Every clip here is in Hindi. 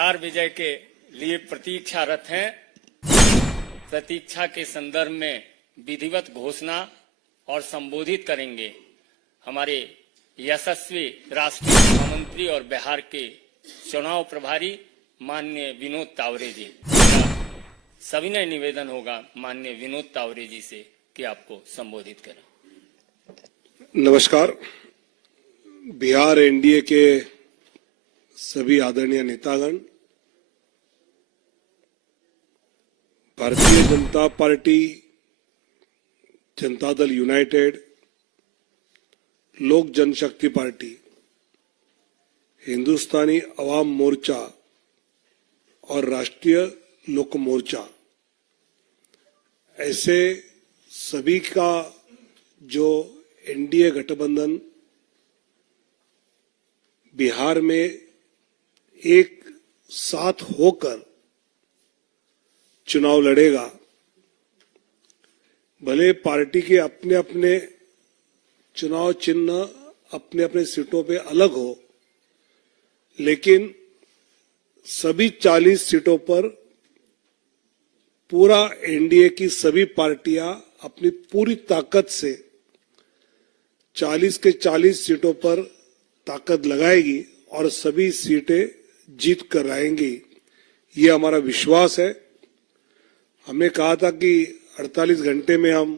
हार विजय के लिए प्रतीक्षारत हैं। प्रतीक्षा के संदर्भ में विधिवत घोषणा और संबोधित करेंगे हमारे यशस्वी राष्ट्रीय महामंत्री और बिहार के चुनाव प्रभारी माननीय विनोद तावरे जी। सविनय निवेदन होगा माननीय विनोद तावरे जी से कि आपको संबोधित करें। नमस्कार। बिहार एनडीए के सभी आदरणीय नेतागण, भारतीय जनता पार्टी, जनता दल यूनाइटेड, लोक जनशक्ति पार्टी, हिंदुस्तानी अवाम मोर्चा और राष्ट्रीय लोक मोर्चा, ऐसे सभी का जो एनडीए गठबंधन बिहार में एक साथ होकर चुनाव लड़ेगा। भले पार्टी के अपने अपने चुनाव चिन्ह अपने अपने सीटों पे अलग हो, लेकिन सभी 40 सीटों पर पूरा एनडीए की सभी पार्टियां अपनी पूरी ताकत से 40 के 40 सीटों पर ताकत लगाएगी और सभी सीटें जीत कर आएंगी। ये हमारा विश्वास है। हमने कहा था कि 48 घंटे में हम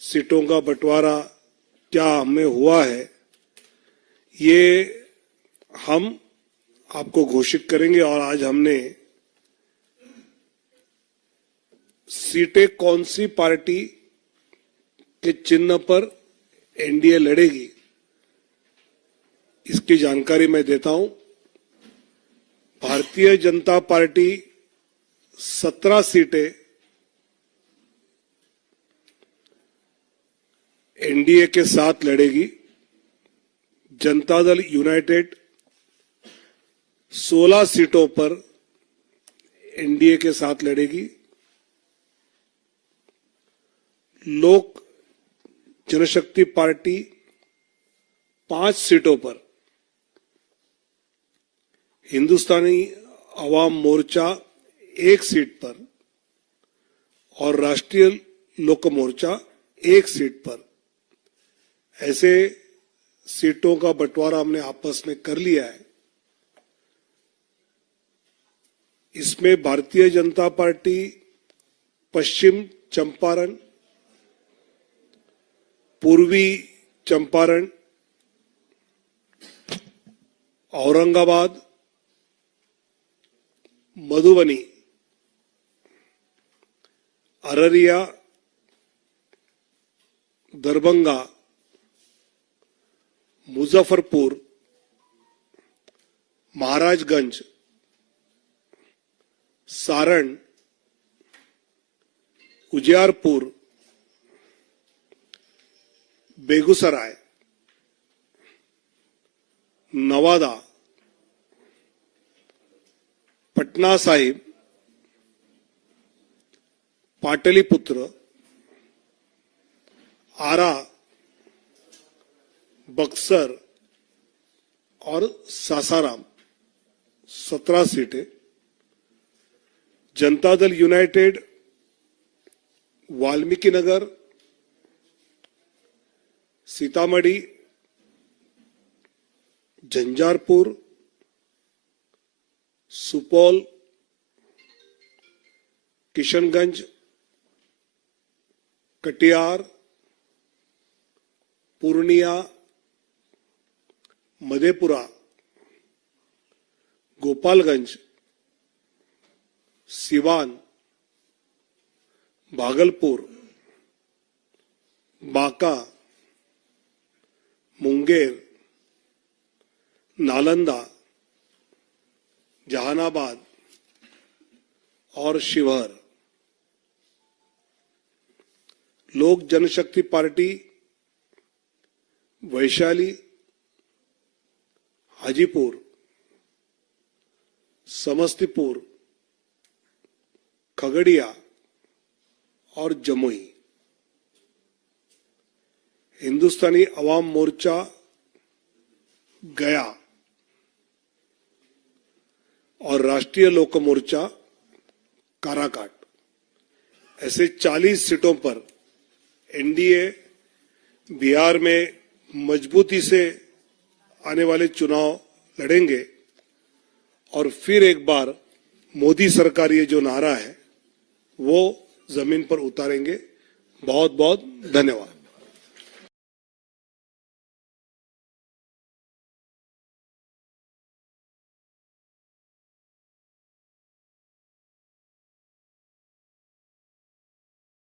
सीटों का बंटवारा क्या हमें हुआ है, ये हम आपको घोषित करेंगे। और आज हमने सीटें कौन सी पार्टी के चिन्ह पर एनडीए लड़ेगी, इसकी जानकारी मैं देता हूं। भारतीय जनता पार्टी 17 सीटें एनडीए के साथ लड़ेगी। जनता दल यूनाइटेड 16 सीटों पर एनडीए के साथ लड़ेगी। लोक जनशक्ति पार्टी 5 सीटों पर, हिंदुस्तानी अवाम मोर्चा 1 सीट पर और राष्ट्रीय लोक मोर्चा 1 सीट पर, ऐसे सीटों का बंटवारा हमने आपस में कर लिया है। इसमें भारतीय जनता पार्टी पश्चिम चंपारण, पूर्वी चंपारण, औरंगाबाद, मधुबनी, अररिया, दरभंगा, मुजफ्फरपुर, महाराजगंज, सारण, उजियारपुर, बेगूसराय, नवादा, पटना साहिब, पाटलिपुत्र, आरा, बक्सर और सासाराम 17 सीटें। जनता दल यूनाइटेड वाल्मीकि नगर, सीतामढ़ी, झंझारपुर, सुपौल, किशनगंज, कटिहार, पूर्णिया, मधेपुरा, गोपालगंज, सिवान, भागलपुर, बांका, मुंगेर, नालंदा, जहानाबाद और शिवहर। लोक जनशक्ति पार्टी वैशाली, हाजीपुर, समस्तीपुर, खगड़िया और जमुई। हिंदुस्तानी अवाम मोर्चा गया, और राष्ट्रीय लोक मोर्चा काराकाट, ऐसे 40 सीटों पर एनडीए बिहार में मजबूती से आने वाले चुनाव लड़ेंगे और फिर एक बार मोदी सरकार ये जो नारा है वो जमीन पर उतारेंगे। बहुत बहुत धन्यवाद।